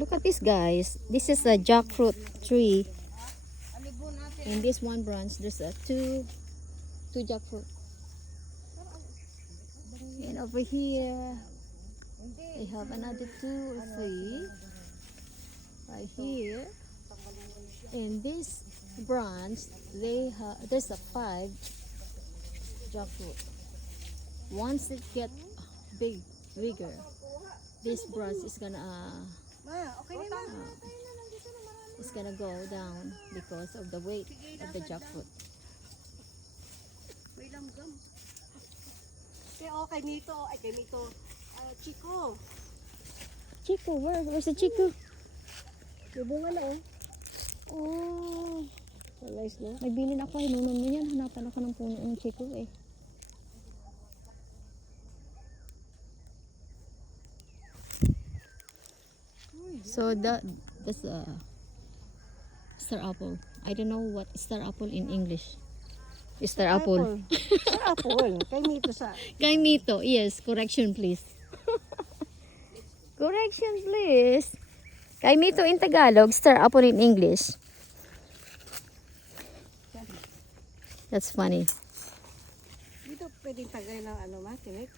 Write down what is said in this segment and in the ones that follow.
Look at this, guys. This is a jackfruit tree. In this one branch, there's a two jackfruit. And over here, they have another 2 or 3 right here. In this branch, there's a 5 jackfruit. Once it get bigger, this branch is gonna it's gonna go down because of the weight of the jackfruit. Kay Mito, Chico. Chico, where's the Chico? May bunga na Oh, Nice na. may bilin ako. Hinunan mo yan. Hanapan ako ng puno ng Chico eh. So that's a star apple. I don't know what star apple in English. Star apple. Star apple. Kay Mito sa. Kay Mito, yes. Correction please. Correction please. Kay Mito in Tagalog, star apple in English. That's funny. Dito pwedeng tagay ng Timik?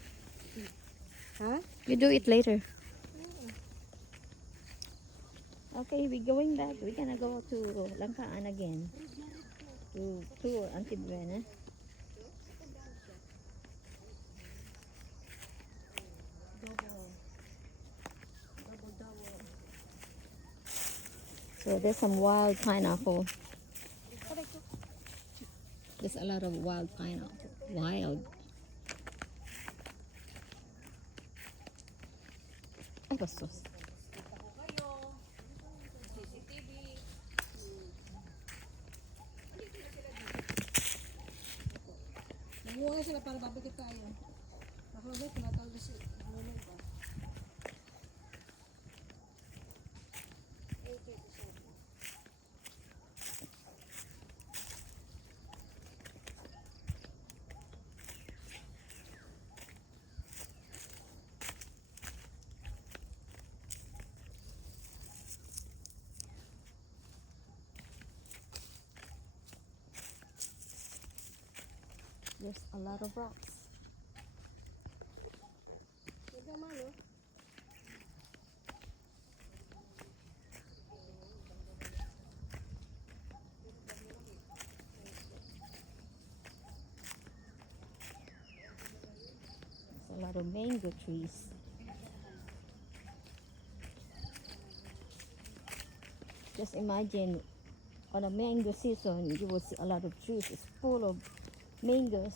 Ha? You do it later. Okay, we're going back. We're gonna go to Langkaan again. To tour Auntie Buena. So there's some wild pineapple. There's a lot of wild pineapple. Wild. Ay, bastos. Nabuha sila para babagit tayo. Nakabit, tumatawag si Hulog ba? There's a lot of rocks. There's a lot of mango trees. Just imagine on a mango season, you will see a lot of trees. It's full of mangoes.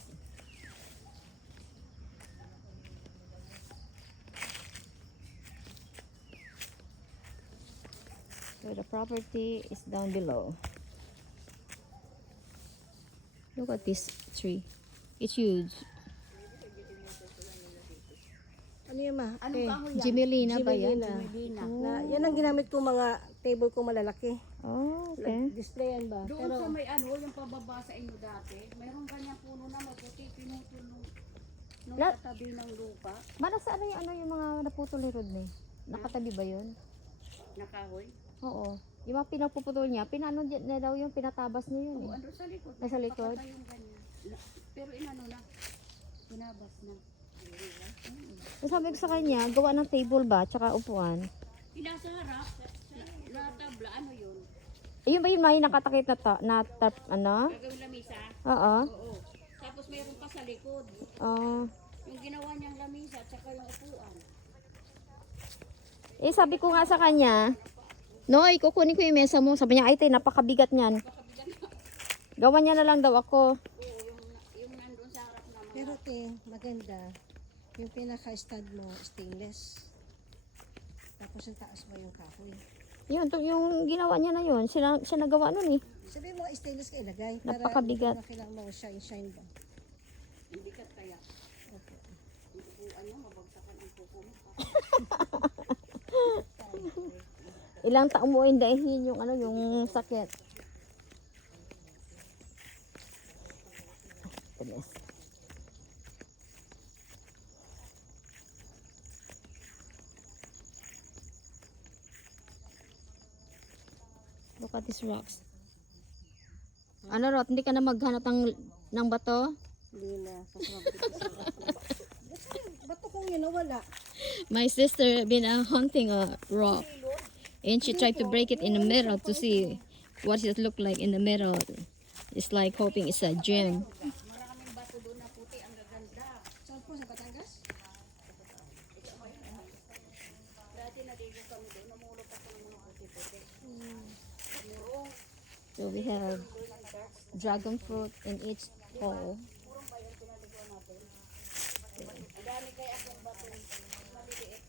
So the property is down below. Look at this tree. It's huge. Ano yan ma? Jimelina ba yan? Yan ang ginamit ko mga table ko malalaki. Oh, okay. Displayan ba? Doon sa may yung pababa sa inyo dati, mayroong ganyang puno na maputi, pinutol nung katabi ng lupa. Para saan yung mga naputol ni Rodney? Nakatabi ba yun? Nakahoy. Oo. Yung mga pinapuputol niya, pinano na daw yung pinatabas niya yun. Ano sa likod? Nasa likod? Papatay yung ganyan. Pero inano na, pinabas na. So, sabi ko sa kanya, gawa ng table ba, tsaka upuan. Nasa harap, na tabla, ano yun? Ayun ba yung may nakatakit na ano? Gagawin lamisa? Oo. Oo. Tapos mayroon pa sa likod. Yung ginawa niyang lamisa, tsaka yung upuan. Eh, sabi ko nga sa kanya, Noy, kukunin ko yung mesa mo. Sabi niya, ay tay, napakabigat niyan. Gawan niya na lang daw ako. Yung nandun sa harap naman. Pero maganda. Yung pinaka-stand mo, stainless. Tapos yung taas mo yung kahoy. Yun, yung ginawa niya na yun. Siya nagawa nun eh. Sabi mo, stainless ka ilagay. Napakabigat. Para kailangan mo shine ba? Hindi ka kaya. Okay. Yung upuan niya, mabagsakan ang kuko mo. Ilang taong mo indahin yung yung sakit. Goodness. Look at these rocks. Ano Rot, hindi ka na maghanap ng bato? Hindi na. Bato kong yun nawala. My sister been hunting a rock. And she tried to break it in the middle to see what it look like in the middle. It's like hoping it's a gem. Maraming bato doon na puti ang gaganda. Saan po? Sa Batangas? Dati naligo kami doon, namulot ako ng mga puti-puti. So we have dragon fruit in each hole. Dami kaya akong bato maliliit.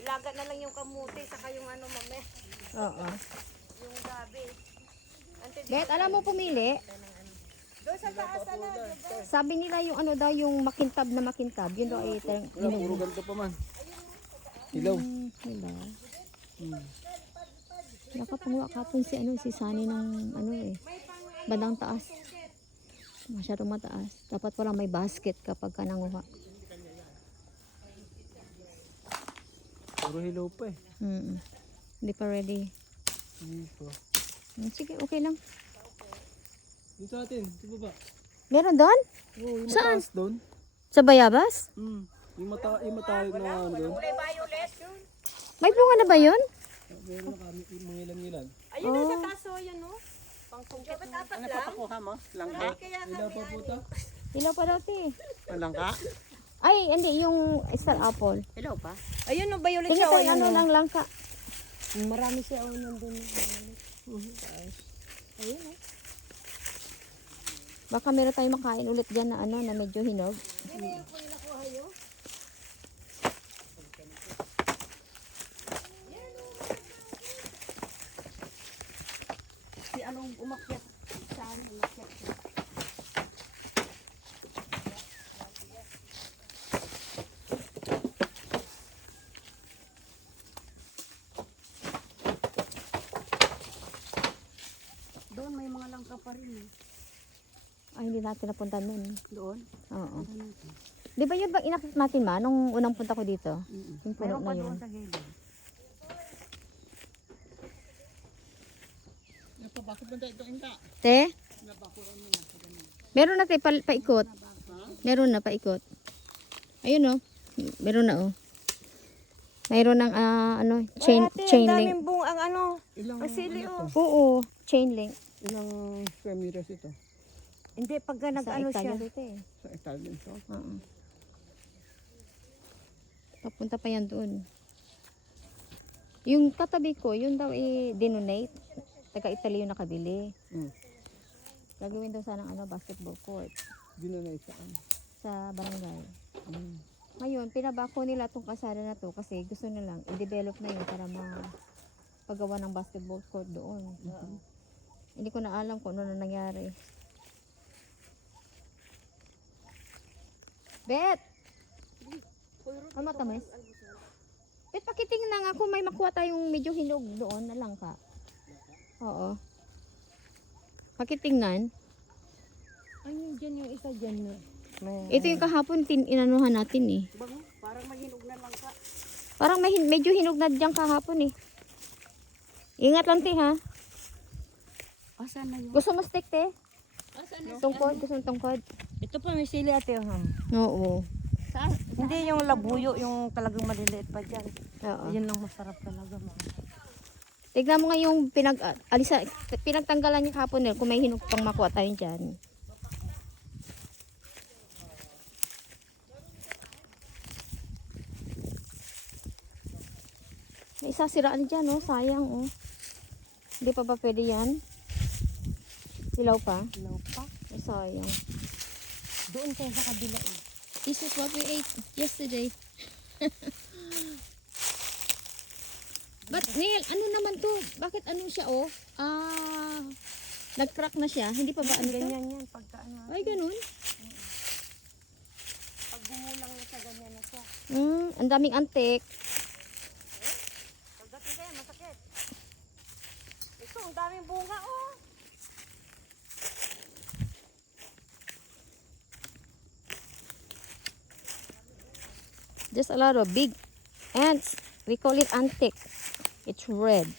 Ilaga na lang yung kamuti saka yung ano mame, Oo. yung gabi. Bet, alam mo pumili? Doon sa taas na, Sabi nila yung ano daw, yung makintab na makintab. Yun daw ay Puro ganito pa man. Hilaw. Hello. Nakapanguha kapon si ano, si Sunny ng ano eh. Bandang taas. Masyadong mataas. Dapat pala may basket kapag ka nanguha. Puro hilaw pa eh. Hindi pa ready. Hindi pa. Sige, okay lang. Yung sa atin, sa baba. Meron doon? Oo, yung Saan? mataas doon. Sa Bayabas? Yung mataas na ano doon. May bunga na ba yun? Meron na kami yung mga ilan-ilan. Ayun na sa taso, yan no? Pangkungkit mo. Ano papakuha mo? Langka? Hilaw pa puta. Ilaw pa daw ti. Langka? Ay, hindi. Yung star apple. Hello pa? Ayun no, violet Tingnan siya. tayo ano lang langka. Marami siya o nandun. Ayun eh. Baka meron tayong makain ulit dyan na ano, na medyo hinog. si anong umakyat, saan umakyat. Doon may mga langka pa rin eh. Ay, hindi natin napunta nun. Doon? Oo. Di ba yun bang inakit natin ma nung unang punta ko dito? Yung puno Meron na pa yun. doon sa gilid. Te? Meron na tayo paikot. Meron na paikot. Ayun oh. Meron na oh. Mayroon ng ano, chain link. Buong ang ano. Ilang, Sili ano to? Oo, chain link. Ilang square meters ito? Hindi, pagka Sa nag-ano siya. hektarya dito eh. Sa hectare din ito? Oo. Papunta pa yan doon. Yung katabi ko, yun daw i-denonate. Taga-Italy yung nakabili. Gagawin daw sana ano, basketball court Di na naisaan. sa barangay. Ngayon, pinabako nila itong kasada na to kasi gusto nilang i-develop na yun para paggawa ng basketball court doon. Hindi ko na alam kung ano na nangyari. Bet! Ano matamis? Bet, pakitingnan nga kung may makuha tayong medyo hinog doon na lang ka. Oo. Pakitingnan. Ayun, dyan yung isa dyan. No? Ito yung kahapon inanuhan natin eh. Bango, parang mahinog na langka. Parang medyo hinog na dyan kahapon eh. Ingat lang ti ha. Asan na yun? Gusto mo stick te? Tungkod? Gusto mo tungkod? Ito pa may sili ate. Oo. Hindi yung labuyo, yung talagang maliliit pa dyan. Oo. Yun lang masarap talaga. Tignan mo nga yung pinagtanggalan niya kahapon nila kung may hinog pang makuha tayo dyan. May isa siraan dyan oh, sayang oh. Hindi pa ba pwede yan? Hilaw pa? Ilaw pa. Ay, sayang. Doon tayo sa kabila eh. This is what we ate yesterday. But Neil, ano naman to? Bakit ano siya oh? Nag-crack na siya. Hindi pa ba ano to? Ganyan yan. Pagka ano. Ay, ganun. Pag bumulang na siya, ganyan na siya. Ang daming antik. Pagdating kayo, masakit. ang daming bunga, oh. Just a lot of big ants. We call it antique. It's red.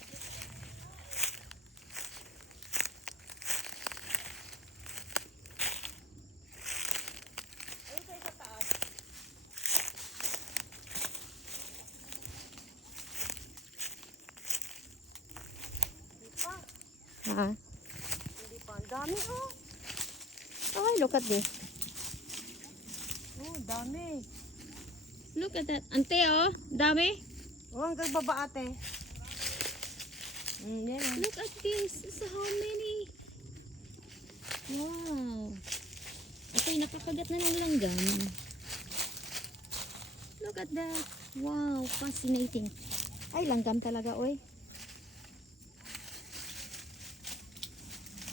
Ah. Hindi pa, ang dami, oh. Oh, look at this. Oh, dami. Look at that. Ante, oh. Dami. Oh, hanggang baba, ate. Yan, oh. Look at this. So how many? Wow. Okay, nakakagat na ng langgam. Look at that. Wow, fascinating. Ay, langgam talaga, oy.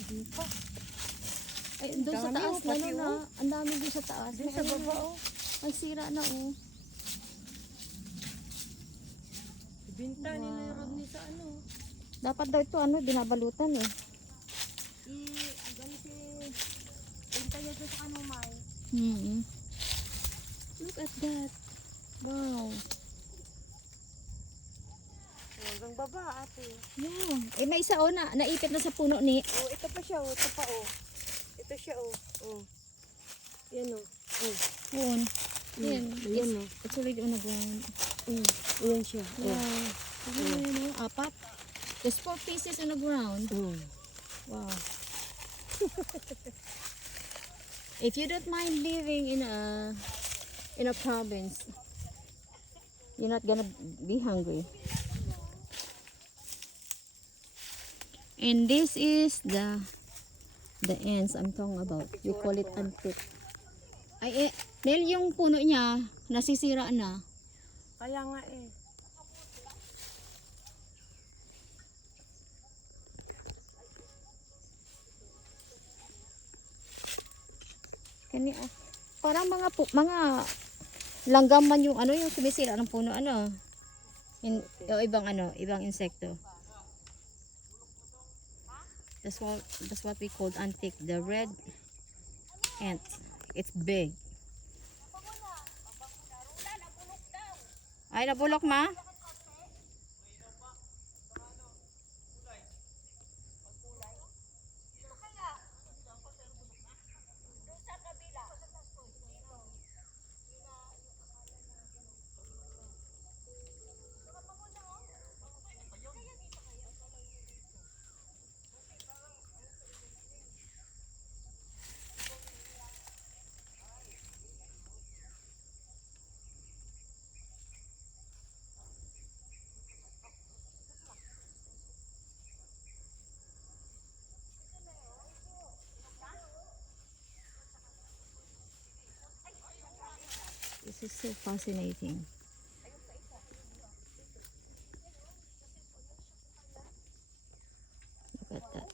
Hindi pa. Ay, doon sa Dami, taas oh, na pati, na. Ang dami doon sa taas. Doon sa baba, oh. Ay, sira na, oh. Binta ni na yung Rodney sa ano. Dapat daw ito, ano, binabalutan, eh. Binta niya doon sa kanumay. Mm-hmm. Look at that. Wow. Hanggang baba, ate. Yeah. Eh, may isa, oh, naipit na sa puno ni. Oh, ito pa siya, oh. Ito pa, oh. Ito siya, oh. Oh. Yan, oh. Oh. Yun. Yan. Ayan, oh. It's already on the ground. Ayan siya. Oh. Wow. Ayan, oh, apat. There's 4 pieces on the ground. Oh. Wow. If you don't mind living in a province, you're not gonna be hungry. And this is the ants I'm talking about. We call it antique. Ay, dahil yung puno niya nasisira na. Kaya nga eh. Kani parang mga langgam man yung ano yung sumisira ng puno ano. O ibang insekto. That's what we call antique, the red ant. It's big. Ay, nabulok ma? This is so fascinating. Look at that.